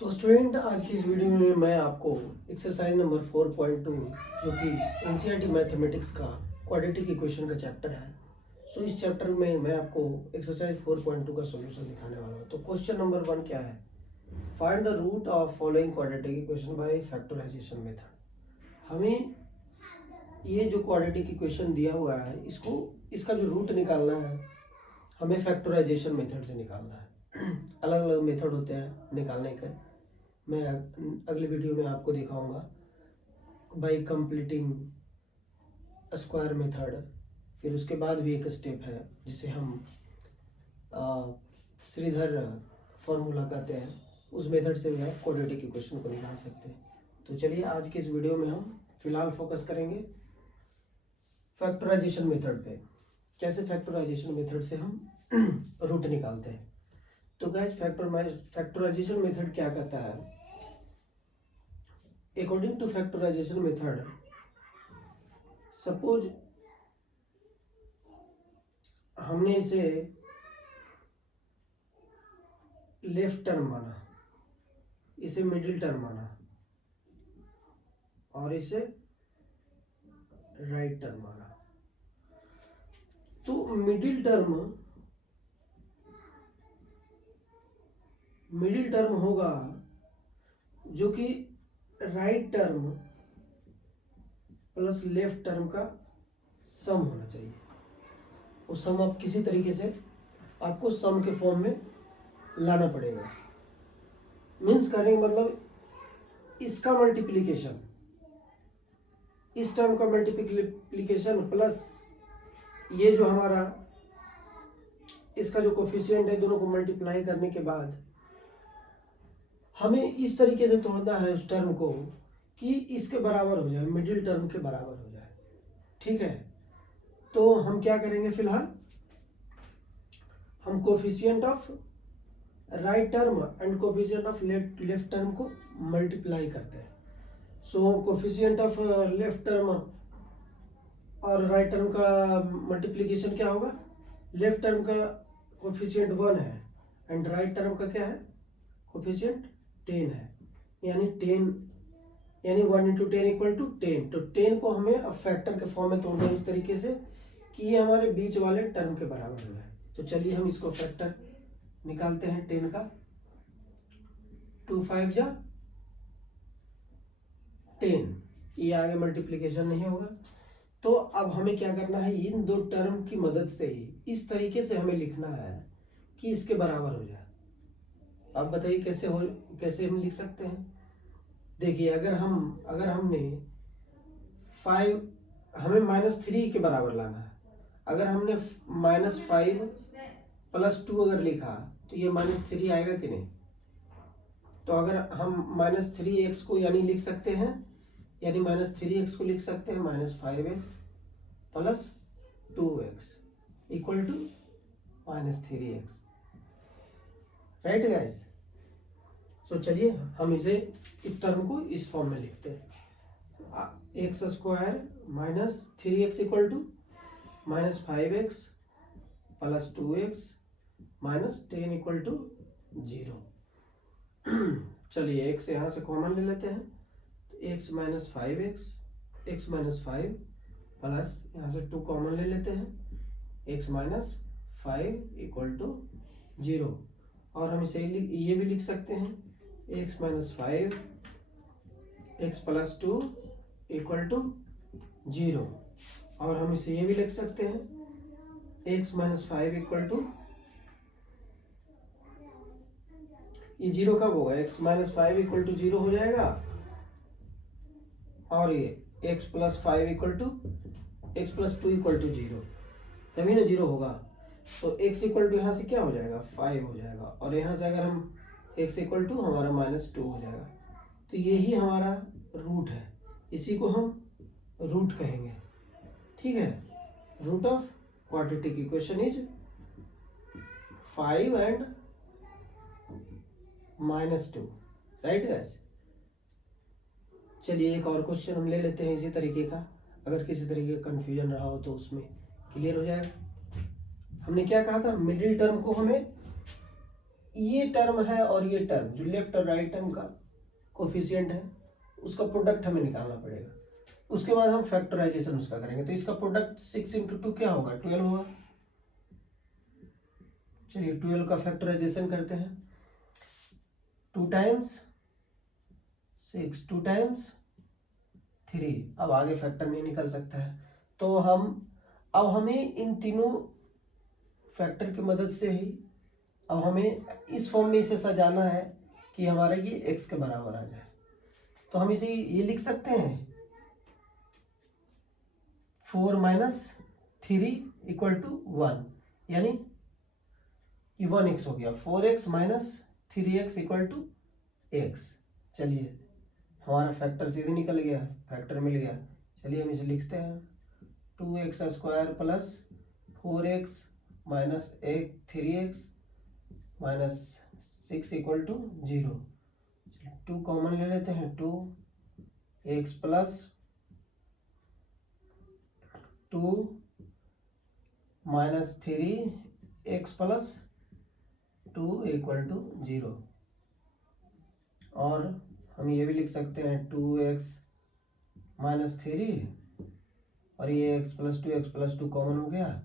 तो स्टूडेंट, आज की इस वीडियो में मैं आपको एक्सरसाइज नंबर 4.2 जो कि एनसीईआरटी मैथमेटिक्स का क्वाड्रेटिक इक्वेशन का चैप्टर है। सो इस चैप्टर में मैं आपको एक्सरसाइज 4.2 का सॉल्यूशन दिखाने वाला हूँ। तो क्वेश्चन नंबर 1 क्या है? Find the root of following quadratic equation by factorization method. हमें ये जो क्वाड्रेटिक इक्वेशन दिया हुआ है इसका जो रूट निकालना है हमें फैक्टराइजेशन मेथड से निकालना है। अलग अलग मेथड होते हैं निकालने के, मैं अगले वीडियो में आपको दिखाऊंगा। बाय कंप्लीटिंग स्क्वायर मेथड, फिर उसके बाद भी एक स्टेप है जिसे हम श्रीधर फॉर्मूला कहते हैं। उस मेथड से भी आप क्वाड्रेटिक इक्वेशन को निकाल सकते हैं। तो चलिए आज के इस वीडियो में हम फिलहाल फोकस करेंगे फैक्टराइजेशन मेथड पे। कैसे फैक्टराइजेशन मेथड से हम रूट निकालते हैं। तो गाइस, फैक्टराइजेशन मेथड क्या कहता है? According to factorization method, suppose हमने इसे लेफ्ट टर्म माना, इसे मिडिल टर्म माना और इसे राइट टर्म माना। तो मिडिल टर्म होगा जो कि right term plus left term का सम होना चाहिए। वो सम आप किसी तरीके से आपको सम के फॉर्म में लाना पड़ेगा। मीन्स करने का मतलब इसका मल्टीप्लिकेशन, इस टर्म का मल्टीप्लिकेशन प्लस ये जो हमारा इसका जो कोफिशिएंट है, दोनों को मल्टीप्लाई करने के बाद हमें इस तरीके से तोड़ना है उस टर्म को कि इसके बराबर हो जाए, मिडिल टर्म के बराबर हो जाए। ठीक है, तो हम क्या करेंगे? फिलहाल हम coefficient of right term and coefficient of left term को मल्टीप्लाई करते हैं। सो कोफिशिएंट ऑफ लेफ्ट टर्म और राइट टर्म का मल्टीप्लिकेशन क्या होगा? लेफ्ट टर्म का कोफिशिएंट 1 है एंड राइट टर्म का क्या है? कोफिशिएंट 10 है, यानी 1 इंटू 10 इक्वल टू 10। तो 10 को हमें अब फैक्टर के फॉर्म में तोड़ना है इस तरीके से कि ये हमारे बीच वाले टर्म के बराबर हो जाए। तो चलिए हम इसको फैक्टर निकालते हैं 10 का। 2 5 जा 10, ये आगे मल्टीप्लिकेशन नहीं होगा। तो अब हमें क्या करना है? इन दो टर्म की मदद से ही इस तरीके से हमें लिखना है कि इसके बराबर हो जाए। अब बताइए कैसे हम लिख सकते हैं? देखिए, अगर हमने 5, हमें -3 के बराबर लाना है। अगर हमने -5 + 2 अगर लिखा तो ये -3 आएगा कि नहीं? तो अगर हम -3x को यानी लिख सकते हैं, यानी -3x को लिख सकते हैं -5x + 2x equal to -3x। Right guys? So चलिए हम इसे इस टर्म को इस फॉर्म में लिखते हैं। x² - 3x equal to -5x + 2x -10 equal to 0। चलिए x यहाँ से कॉमन ले लेते हैं। तो x - 5x, x - 5 प्लस यहाँ से 2 कॉमन ले लेते हैं, x - 5 इक्वल टू 0। और हम इसे ये भी लिख सकते हैं, x - 5 x + 2 इक्वल टू 0। और हम इसे ये भी लिख सकते हैं, x - 5 इक्वल टू, ये 0 कब होगा? x - 5 इक्वल टू 0 हो जाएगा और ये x + 5 equal to x + 2 equal to 0, तभी ना 0 होगा। तो x इक्वल टू यहाँ से क्या हो जाएगा? 5 हो जाएगा। और यहाँ से अगर हम x इक्वल टू हमारा -2 हो जाएगा। तो यही हमारा रूट है, इसी को हम रूट कहेंगे। ठीक है, root of quadratic equation is 5 and -2। Right guys? चलिए एक और क्वेश्चन हम ले लेते हैं इसी तरीके का। अगर किसी तरीके का कंफ्यूजन रहा हो तो उसमें क्लियर हो जाएगा। हमने क्या कहा था? मिडिल टर्म को हमें ये टर्म है और ये टर्म जो लेफ्ट और राइट टर्म का कोफिशिएंट है उसका प्रोडक्ट हमें निकालना पड़ेगा। उसके बाद हम फैक्टराइजेशन उसका करेंगे। तो इसका प्रोडक्ट 6 इंटू 2 क्या होगा, 12 होगा। चलिए 12 का फैक्टराइजेशन करते हैं। 2 टाइम्स 6, 2 टाइम्स 3। अब आगे फैक्टर नहीं निकल सकता है, तो अब हमें इन तीनों फैक्टर की मदद से ही अब हमें इस फॉर्म में इसे सजाना है कि हमारा ये x के बराबर आ जाए। तो हम इसे ये लिख सकते हैं 4 माइनस 3 इक्वल टू 1, यानी ये 1x हो गया। 4x minus 3x equal to x। चलिए हमारा फैक्टर सीधे निकल गया, फैक्टर मिल गया। चलिए हम इसे लिखते हैं 2x square plus 4x minus 3x minus 6 equal to 0। 2 common ले लेते हैं, 2x plus 2 minus 3x plus 2 equal to 0। और हम ये भी लिख सकते हैं 2x माइनस 3 और ये x प्लस 2 कॉमन हो गया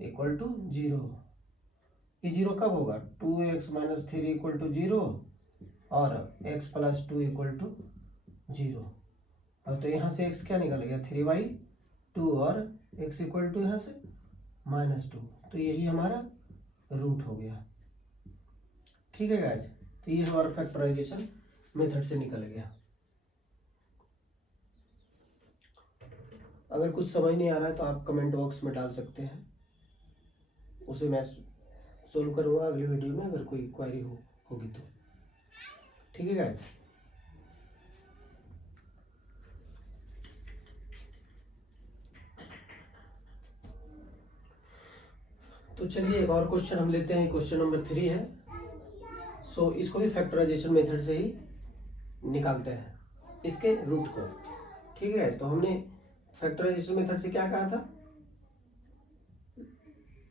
इक्वल टू 0। ये 0 कब होगा, 2x माइनस 3 इक्वल टू 0 और x प्लस 2 इक्वल टू 0। और तो यहाँ से x क्या निकल गया, 3/2 और x इक्वल टू यहाँ से -2। तो यही हमारा रूट हो गया। ठीक है गाइज, तो ये हमारा फैक्टराइजेशन मेथड से निकल गया। अगर कुछ समझ नहीं आ रहा है तो आप कमेंट बॉक्स में डाल सकते हैं, उसे मैं सोल्व करूंगा अगली वीडियो में अगर कोई क्वेरी होगी तो। ठीक है गाइज, तो चलिए एक और क्वेश्चन हम लेते हैं। क्वेश्चन नंबर 3 है। सो इसको भी फैक्टराइजेशन मेथड से ही निकालते हैं, इसके रूट को। ठीक है, तो हमने फैक्टराइजेशन मेथड से क्या कहा था,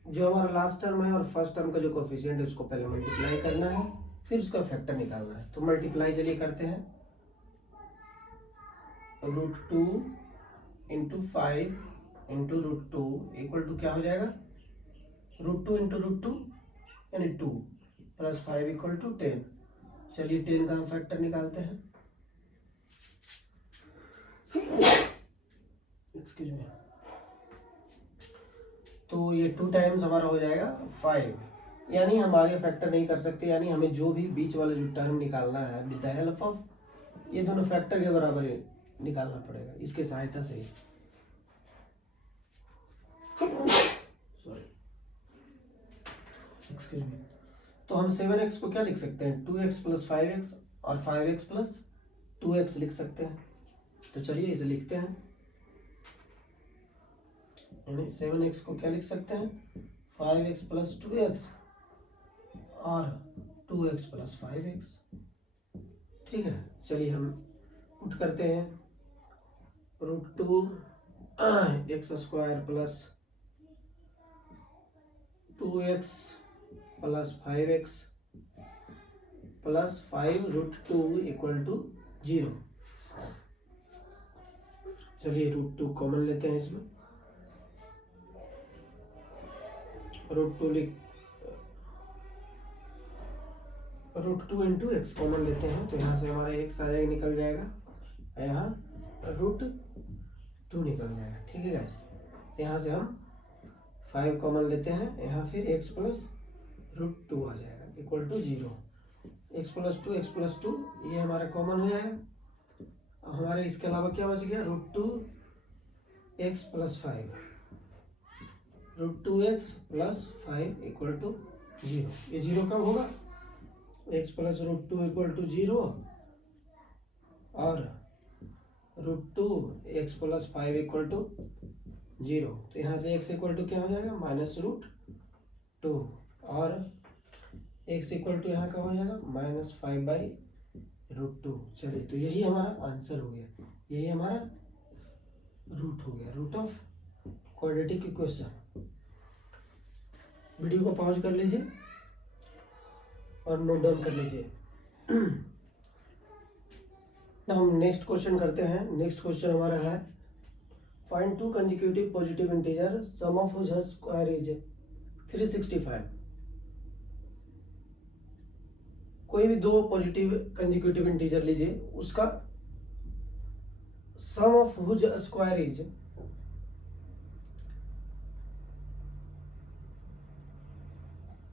जो हमारा लास्ट टर्म है और फर्स्ट टर्म का जो कोफिशिएंट है उसको पहले मल्टीप्लाई करना है, फिर उसका फैक्टर निकालना है। तो मल्टीप्लाई चलिए करते हैं। √2 इंटू 5 इंटू √2 इक्वल टू क्या हो जाएगा, √2 इंटू √2 यानी 2 प्लस 5 इक्वल टू 10। चलिए 10 का हम फैक्टर निकालते हैं। Excuse me. तो ये 2 टाइम्स हमारा हो जाएगा 5, यानी हम आगे फैक्टर नहीं कर सकते, यानी हमें जो भी बीच वाला जो टर्म निकालना है विद द हेल्प ऑफ ये दोनों फैक्टर के बराबर निकालना पड़ेगा, इसके सहायता से। Sorry, excuse me. तो हम 7x को क्या लिख सकते हैं, 2x प्लस 5x और 5x प्लस 2x लिख सकते हैं। तो चलिए इसे लिखते हैं, यानी 7x को क्या लिख सकते हैं, 5x प्लस 2x और 2x प्लस 5x। ठीक है, चलिए हम पुट करते हैं। √2 x square plus 2x plus 5x plus 5 √2 equal to 0। चलिए √2 कॉमन लेते हैं इसमें। √2 इंटू एक्स कॉमन लेते हैं, तो यहाँ से हमारा x आ जाएगा, निकल जाएगा, यहाँ √2 निकल जाएगा। ठीक है गाइस, यहाँ से हम 5 कॉमन लेते हैं, यहाँ फिर x प्लस √2 आ जाएगा इक्वल टू 0। x प्लस 2 ये हमारा कॉमन हो जाएगा। अब हमारे इसके अलावा क्या बच गया, √2x plus 5, √2x plus 5 equal to 0। ये 0 कब होगा, x प्लस √2 इक्वल टू 0 और √2x प्लस 5 इक्वल टू 0। तो यहाँ से x इक्वल टू क्या हो जाएगा, -√2 और x इक्वल टू यहाँ का हो जाएगा -5/√2। चलिए, तो यही हमारा आंसर हो गया, यही हमारा रूट हो गया, root of quadratic equation. Video को पॉज कर लीजिए और नोट डाउन कर लीजिए। हम नेक्स्ट क्वेश्चन करते हैं। नेक्स्ट क्वेश्चन हमारा है find two consecutive positive integer sum of which square is 365। कोई भी दो पॉजिटिव कंसेक्यूटिव इंटीजर लीजिए, उसका sum of which square is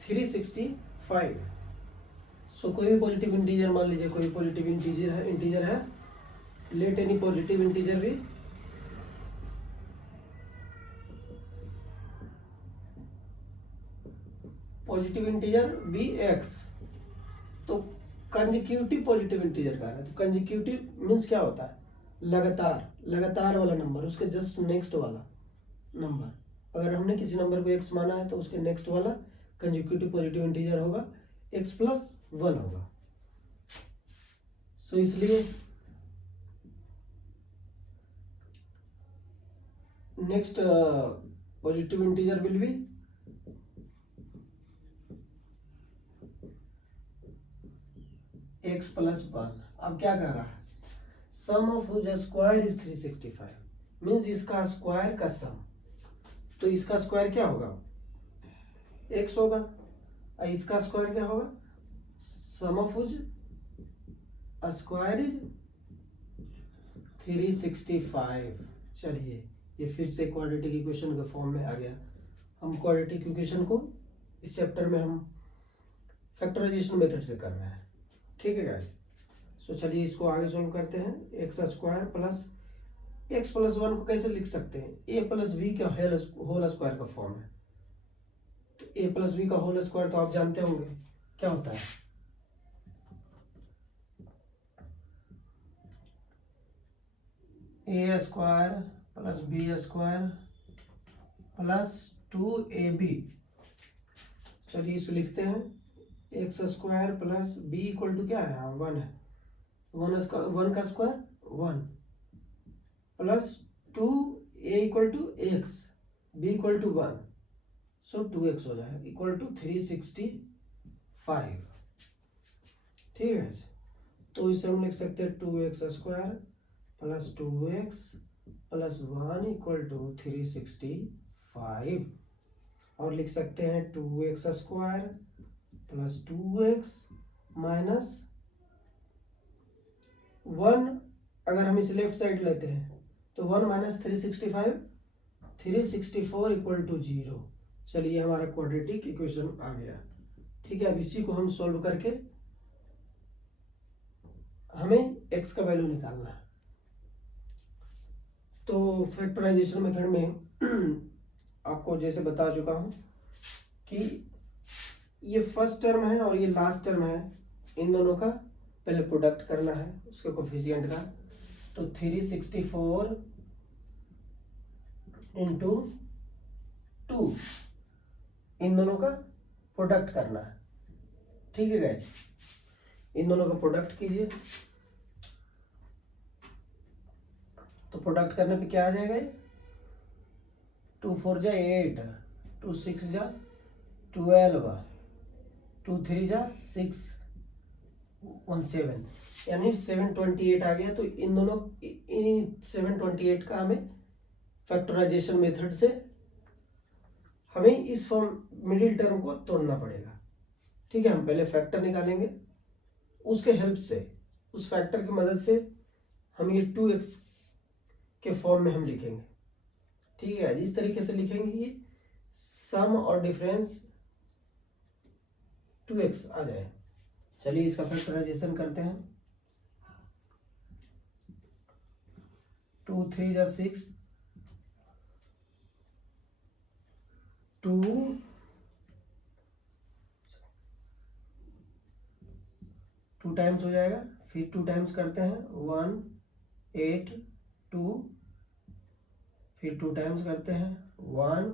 365। So कोई भी पॉजिटिव इंटीजर मान लीजिए, कोई पॉजिटिव इंटीजर है, लेट एनी पॉजिटिव इंटीजर भी पॉजिटिव इंटीजर बी एक्स। तो कंसेक्यूटिव पॉजिटिव इंटीजर का है, तो कंसेक्यूटिव मीन्स क्या होता है? लगातार वाला नंबर, उसके जस्ट नेक्स्ट वाला नंबर। अगर हमने किसी नंबर को एक्स माना है तो उसके नेक्स्ट वाला कंसेक्यूटिव पॉजिटिव इंटीजर होगा x प्लस 1 होगा। सो इसलिए next positive integer will be x plus 1। अब क्या कर रहा है? Sum of which square is 365 means इसका स्क्वायर का सम। तो इसका स्क्वायर क्या होगा? x होगा। और इसका स्क्वायर क्या होगा? सम ऑफ व्हिच स्क्वायर इज 365। चलिए ये फिर से क्वाड्रेटिक इक्वेशन के फॉर्म में आ गया। हम क्वाड्रेटिक इक्वेशन को इस चैप्टर में हम फैक्टराइजेशन मेथड से कर रहे हैं, ठीक है गाइस। सो चलिए इसको आगे सोल्व करते हैं। X square plus x plus 1 को कैसे लिख सकते हैं? a प्लस बी का होल स्क्वायर का फॉर्म है। तो a प्लस बी का होल स्क्वायर तो आप जानते होंगे क्या होता है? a square plus b square plus 2ab। चलिए इसे लिखते हैं। X square plus b equal to क्या है? 1 है। 1 का square 1 plus 2a equal to x, b equal to 1, so 2x हो जाएगा इक्वल टू 365। ठीक है, तो इसे हम लिख सकते हैं 2x square plus 2x plus 1 equal to 365। और लिख सकते हैं 2x square plus 2x minus 1। अगर हम इसे लेफ्ट साइड लेते हैं तो 1 माइनस 365, 364 इक्वल टू 0। चलिए हमारा क्वाड्रेटिक इक्वेशन आ गया। ठीक है, अब इसी को हम सॉल्व करके हमें x का वैल्यू निकालना है। तो फैक्टराइजेशन मेथड में आपको जैसे बता चुका हूं कि ये फर्स्ट टर्म है और ये लास्ट टर्म है, इन दोनों का पहले प्रोडक्ट करना है उसके कोफिशिएंट का। तो 364 इंटू 2, इन दोनों का प्रोडक्ट करना है। ठीक है गाइस, इन दोनों का प्रोडक्ट कीजिए। तो प्रोडक्ट करने पे क्या आ जाएगा? 2 4 जा 8, 2 6 जा 12, 2 3 जा 6, 1 7, यानी 728 आ गया। तो इन दोनों 728 का हमें फैक्टराइजेशन मेथड से हमें इस फॉर्म मिडिल टर्म को तोड़ना पड़ेगा। ठीक है, हम पहले फैक्टर निकालेंगे, उसके हेल्प से, उस फैक्टर की मदद से हम ये 2x के फॉर्म में हम लिखेंगे। ठीक है, इस तरीके से लिखेंगे कि सम और डिफरेंस 2x आ जाए। चलिए इसका फैक्टराइजेशन करते हैं। 2 3 जा 6, 2 टाइम्स हो जाएगा, फिर 2 टाइम्स करते हैं 1 8 2, फिर 2 टाइम्स करते हैं 1,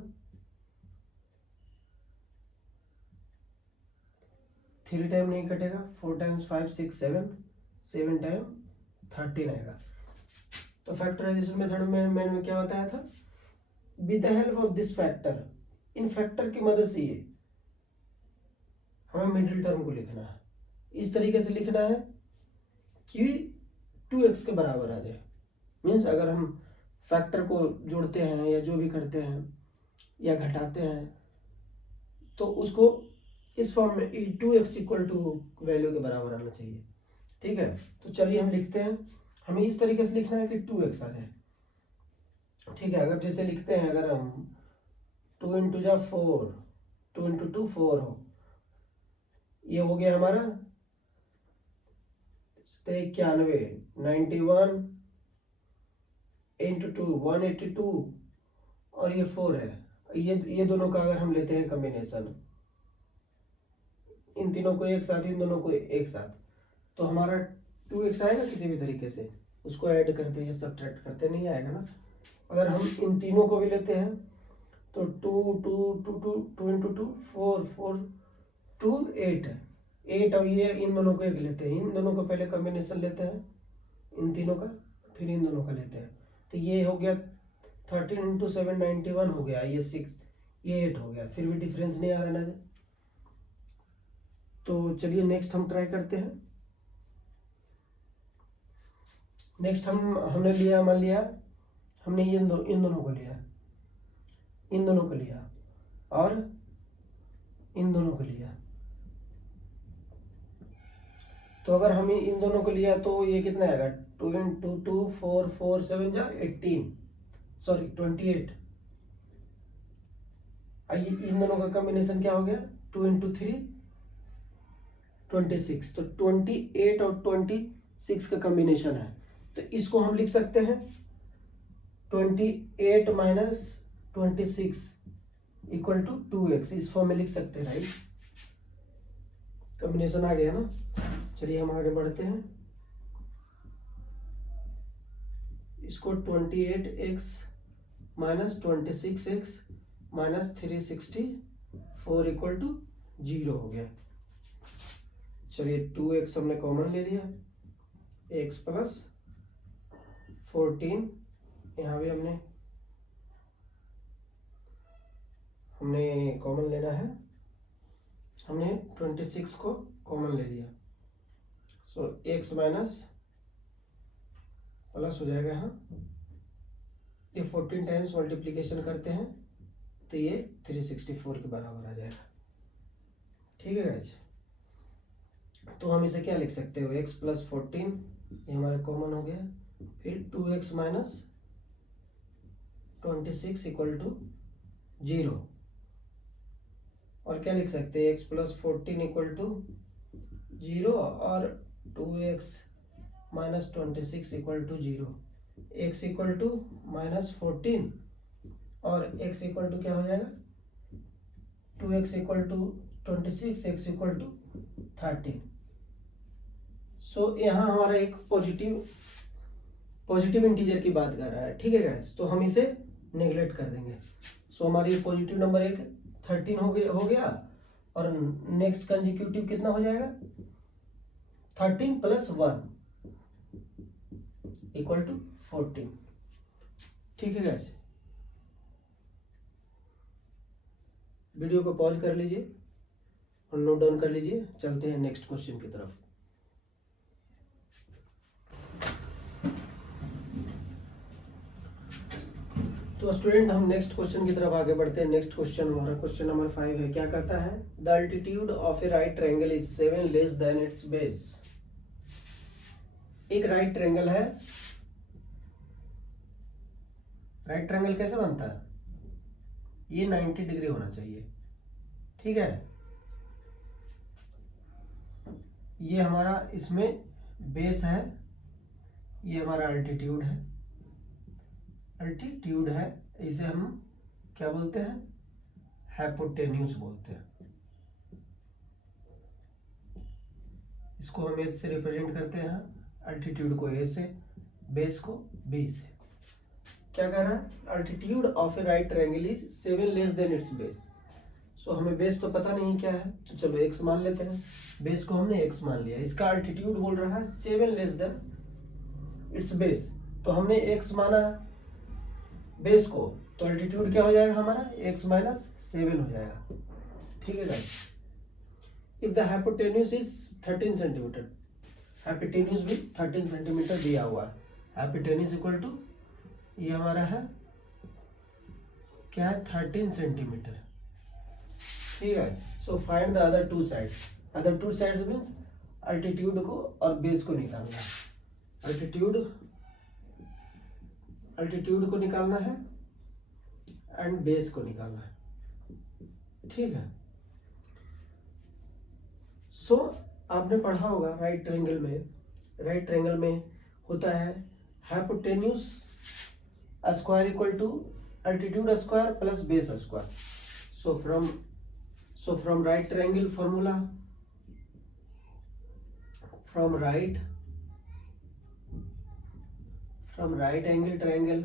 3 टाइम नहीं कटेगा, 4 टाइम्स 5 6 7, 7 टाइम 13 आएगा। तो फैक्टराइजेशन मेथड में मैंने क्या बताया था? With the help of this factor, in factor की मदद से ये हमें मिडिल टर्म को लिखना है। इस तरीके से लिखना है कि 2x के बराबर आ जाए। मीन्स अगर हम फैक्टर को जोड़ते हैं या जो भी करते हैं या घटाते हैं तो उसको इस फॉर्म में 2x इक्वल टू वैल्यू के बराबर आना चाहिए। ठीक है, तो चलिए हम लिखते हैं। हमें इस तरीके से लिखना है कि 2x आ जाए। ठीक है, अगर जैसे लिखते हैं, अगर हम 2 इंटू जा 4, 2 इंटू 2 4 हो, ये हो गया हमारा 91, 91 इंटू 2 182 और ये 4 है। ये दोनों का अगर हम लेते हैं कॉम्बिनेशन, इन तीनों को एक साथ, इन दोनों को एक साथ, तो हमारा 2x आएगा। किसी भी तरीके से उसको ऐड करते हैं, सब्ट्रैक्ट करते नहीं आएगा ना। अगर हम इन तीनों को भी लेते हैं तो 2 2 2 2 2 इंटू 2 4 4 2 8 है। 8 और ये इन दोनों को एक लेते हैं, इन दोनों को पहले कॉम्बिनेशन लेते हैं, इन तीनों का, फिर इन दोनों का लेते हैं। तो ये हो गया 13 इंटू 7 91 हो गया, ये 6, ये 8 हो गया। फिर भी डिफरेंस नहीं आ रहा ना। तो चलिए नेक्स्ट हम ट्राई करते हैं। नेक्स्ट हमने लिया, मान लिया हमने इन दोनों को लिया, इन दोनों को लिया और इन दोनों को लिया। तो अगर हमें इन दोनों को लिया तो ये कितना आएगा, 2 इंटू 2 4 4 7 जा 18, सॉरी 28। आइए इन दोनों का कॉम्बिनेशन क्या हो गया, 2 इंटू 3 26। तो 28 और 26 का कॉम्बिनेशन है। तो इसको हम लिख सकते हैं 28 माइनस 26 इक्वल टू 2x, इस फॉर्म में लिख सकते हैं। राइट, कॉम्बिनेशन आ गया ना। चलिए हम आगे बढ़ते हैं। इसको 28x minus 26x minus 364 equal to 0 हो गया। चलिए 2x हमने कॉमन ले लिया, x प्लस 14, यहाँ भी हमने कॉमन लेना है। हमने 26 को कॉमन ले लिया, सो x माइनस प्लस हो जाएगा। हाँ, ये 14 टाइम्स मल्टीप्लीकेशन करते हैं तो ये 364 के बराबर आ जाएगा। ठीक है गाइस, तो हम इसे क्या लिख सकते हो, x प्लस 14, ये हमारा कॉमन हो गया। फिर 2x माइनस 26 इक्वल टू 0, और क्या लिख सकते हैं, x प्लस 14 इक्वल टू 0 और 2x minus 26 equal to 0। x equal to minus 14 और x इक्वल टू क्या हो जाएगा, 2x equal to 26, x equal to 13। So यहाँ हमारा एक पॉजिटिव इंटीजर की बात कर रहा है। ठीक है गाइस, तो हम इसे नेग्लेक्ट कर देंगे। सो हमारी पॉजिटिव नंबर एक 13 हो गया और नेक्स्ट कंसेक्यूटिव कितना हो जाएगा, 13 प्लस 1 इक्वल टू 14। ठीक है गाइस, वीडियो को पॉज कर लीजिए और नोट डाउन कर लीजिए। चलते हैं नेक्स्ट क्वेश्चन की तरफ। तो स्टूडेंट, हम नेक्स्ट क्वेश्चन की तरफ आगे बढ़ते हैं। नेक्स्ट क्वेश्चन हमारा क्वेश्चन नंबर 5 है। क्या कहता है, the altitude of a right triangle is 7 less than its base. एक राइट ट्रायंगल है। राइट ट्रायंगल कैसे बनता है, ये 90 डिग्री होना चाहिए। ठीक है, ये हमारा इसमें बेस है, ये हमारा अल्टीट्यूड है। अल्टीट्यूड है, इसे हम क्या बोलते हैं, हाइपोटेन्यूज बोलते हैं। इसको हम एच से रिप्रेजेंट करते हैं, अल्टीट्यूड को ए से, बेस को बी से। क्या कह रहा है, altitude of a right triangle is 7 less than its base. So हमें बेस तो पता नहीं क्या है, तो चलो x मान लेते हैं। बेस को हमने x मान लिया, इसका अल्टीट्यूड बोल रहा है 7 लेस देन इट्स बेस। तो हमने x माना बेस को, तो अल्टीट्यूड क्या हो जाएगा हमारा, x माइनस 7 हो जाएगा। ठीक है guys, if the hypotenuse is 13 centimetre, hypotenuse भी 13 सेंटीमीटर दिया हुआ है, हाइपोटेन्यूज इक्वल टू ये हमारा है क्या है 13 सेंटीमीटर, ठीक है। So find the other two sides, other two sides means altitude को और बेस को निकालना है, अल्टीट्यूड को निकालना है एंड बेस को निकालना है, ठीक है। सो आपने पढ़ा होगा राइट ट्रायंगल में होता है hypotenuse square equal to altitude square plus base square. So from right triangle formula, from right angle triangle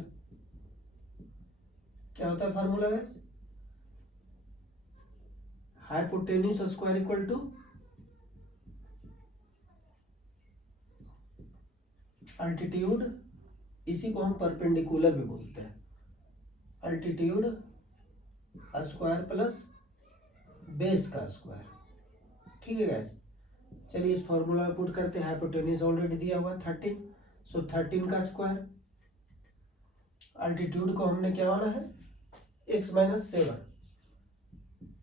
क्या होता है फॉर्मूला है, hypotenuse square equal to altitude, इसी को हम परपेंडिकुलर भी बोलते हैं, अल्टीट्यूड स्क्वायर प्लस बेस का स्क्वायर, ठीक है गाइस। चलिए इस फॉर्मूला में पुट करते हैं, हाइपोटेन्यूज ऑलरेडी दिया हुआ 13, सो 13 का स्क्वायर, अल्टीट्यूड को हमने क्या माना है x-7,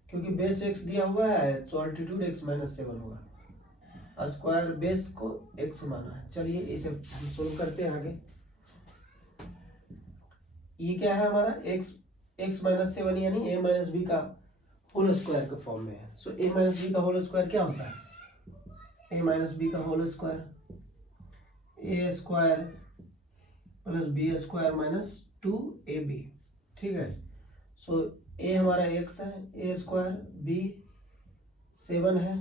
क्योंकि बेस x दिया हुआ है तो अल्टीट्यूड x-7 होगा, स्क्वायर बेस को x माना है। चलिए इसे हम सोल्व करते हैं आगे। ये क्या है हमारा x-7 यानी a माइनस बी का होल स्क्वायर के फॉर्म में है। सो a माइनस बी का होल स्क्वायर क्या होता है, a माइनस बी का whole square a square plus b square minus 2ab, ठीक है। सो a हमारा x है, a स्क्वायर b 7 है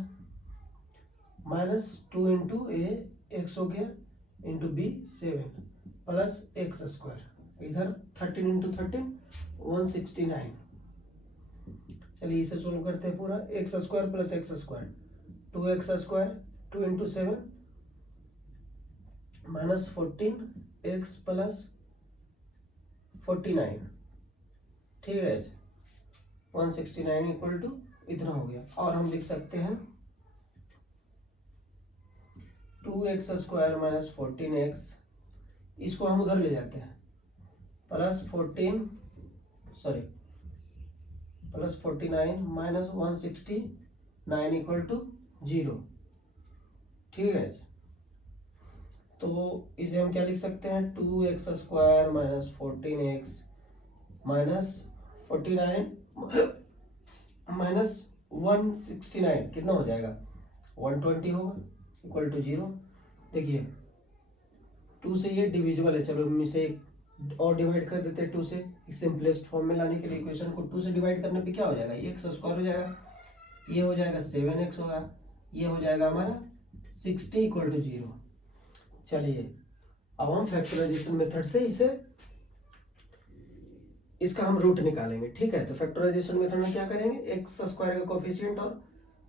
माइनस 2 इंटू a x हो गया into b 7 plus x square, इधर 13 इंटू 13 169। चलिए इसे सोल्व करते हैं पूरा, x square plus x square 2x square 2 into 7 minus 14x plus 49, ठीक है। 169 इक्वल टू इतना हो गया, और हम लिख सकते हैं 2x स्क्वायर माइनस 14x, इसको हम उधर ले जाते हैं प्लस 49 माइनस 169 इक्वल टू 0, ठीक है। तो इसे हम क्या लिख सकते हैं 2x square minus 14x minus 49 minus 169 कितना हो जाएगा 120 होगा इक्वल टू 0। देखिए 2 से ये डिविजिबल है, चलो हम इसे और डिवाइड कर देते हैं 2 से, सिंपलेस्ट फॉर्म में लाने के लिए इक्वेशन को 2 से डिवाइड करने पे क्या हो जाएगा, x स्क्वायर हो जाएगा, ये हो जाएगा 7x होगा, ये हो जाएगा हमारा 60 इक्वल टू 0। चलिए अब हम फैक्टराइजेशन मेथड से इसका हम रूट निकालेंगे, ठीक है। तो फैक्टराइजेशन मेथड में क्या करेंगे, x स्क्वायर का कोफिशिएंट और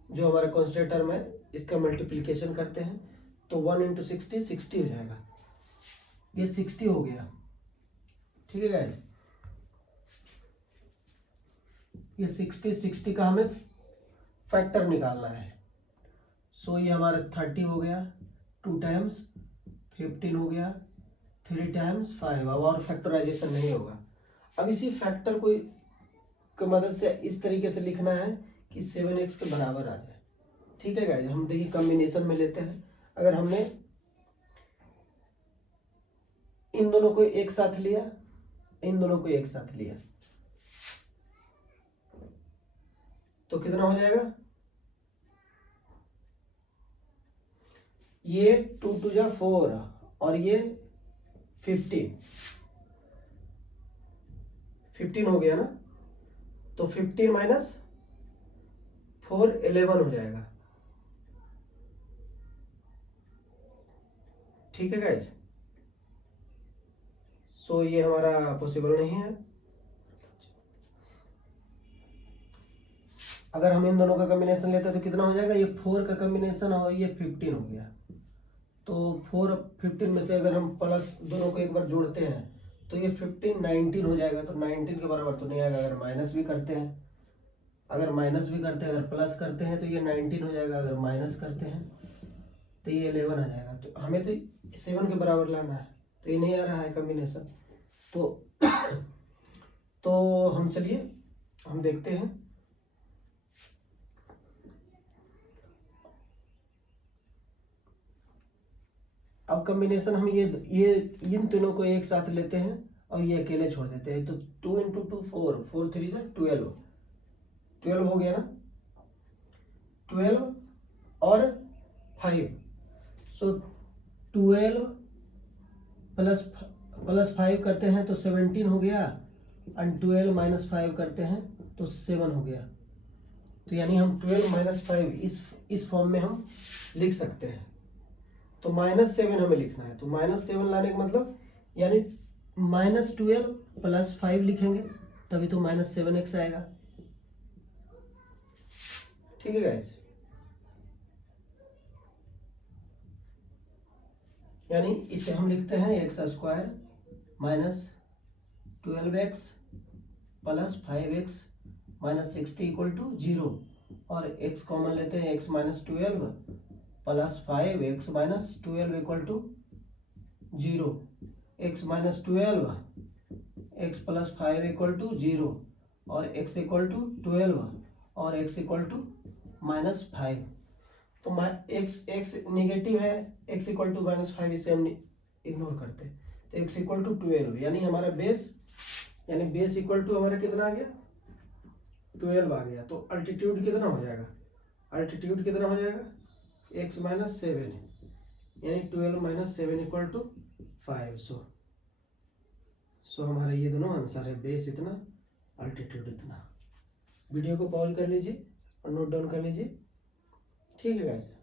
जो हमारा कांस्टेंट टर्म है इसका मल्टीप्लिकेशन करते हैं, तो 1 इंटू 60 हो जाएगा, ये 60 हो गया, ठीक है गाइस। ये 60 का हमें फैक्टर निकालना है, सो ये हमारा 30 हो गया, 2 टाइम्स 15 हो गया, 3 टाइम्स 5, अब और फैक्टराइजेशन नहीं होगा। अब इसी फैक्टर को की मदद से इस तरीके से लिखना है कि 7x के बराबर आ जाए, ठीक है गाइस। हम देखिए कॉम्बिनेशन में लेते हैं, अगर हमने इन दोनों को एक साथ लिया, इन दोनों को एक साथ लिया तो कितना हो जाएगा, ये 2 2 जा 4 और ये 15 हो गया ना, तो 15 माइनस 4 11 हो जाएगा, ठीक है गाइज। सो ये हमारा पॉसिबल नहीं है। अगर हम इन दोनों का कॉम्बिनेशन लेते हैं तो कितना हो जाएगा, ये 4 का कॉम्बिनेशन और ये 15 हो गया, तो 4 15 में से अगर हम प्लस दोनों को एक बार जोड़ते हैं तो ये 15 19 हो जाएगा, तो 19 के बराबर तो नहीं आएगा। अगर माइनस भी करते हैं अगर माइनस भी करते हैं, अगर प्लस करते हैं तो ये 19 हो जाएगा, अगर माइनस करते हैं तो ये 11 आ जाएगा। तो हमें तो 7 के बराबर लाना है, तो ये नहीं आ रहा है कॉम्बिनेशन। तो हम चलिए हम देखते हैं। अब कॉम्बिनेशन हम ये इन तीनों को एक साथ लेते हैं और ये अकेले छोड़ देते हैं। तो 2 इंटू 2 4, 4 3 से 12, 12 हो गया ना, 12 और 5, सो 12 प्लस 5 करते हैं तो 17 हो गया, और 12 माइनस 5 करते हैं तो 7 हो गया। तो यानी हम 12 माइनस 5 इस फॉर्म में हम लिख सकते हैं। तो -7 हमें लिखना है, तो -7 लाने का मतलब यानी -12 प्लस 5 लिखेंगे, तभी तो -7x आएगा। ठीक है गाइस, यानी इसे हम लिखते हैं x² minus 12x plus 5x minus 60 equal to 0, और x कॉमन लेते हैं, x minus 12 plus 5x minus 12 equal to 0, x minus 12 x plus 5 equal to 0, और x इक्वल टू 12 और x इक्वल टू -5। तो x निगेटिव है, x equal to -5, इसे हम ignore करते हैं। तो x इक्वल टू 12, यानी हमारा बेस इक्वल टू हमारा कितना आ गया, 12 आ गया। तो अल्टीट्यूड कितना हो जाएगा, अल्टीट्यूड कितना हो जाएगा, x माइनस 7, यानी 12 माइनस 7 इक्वल टू 5। सो हमारा ये दोनों आंसर है, बेस इतना, अल्टीट्यूड इतना। वीडियो को पॉज कर लीजिए और नोट डाउन कर लीजिए। ठीक है गाइस।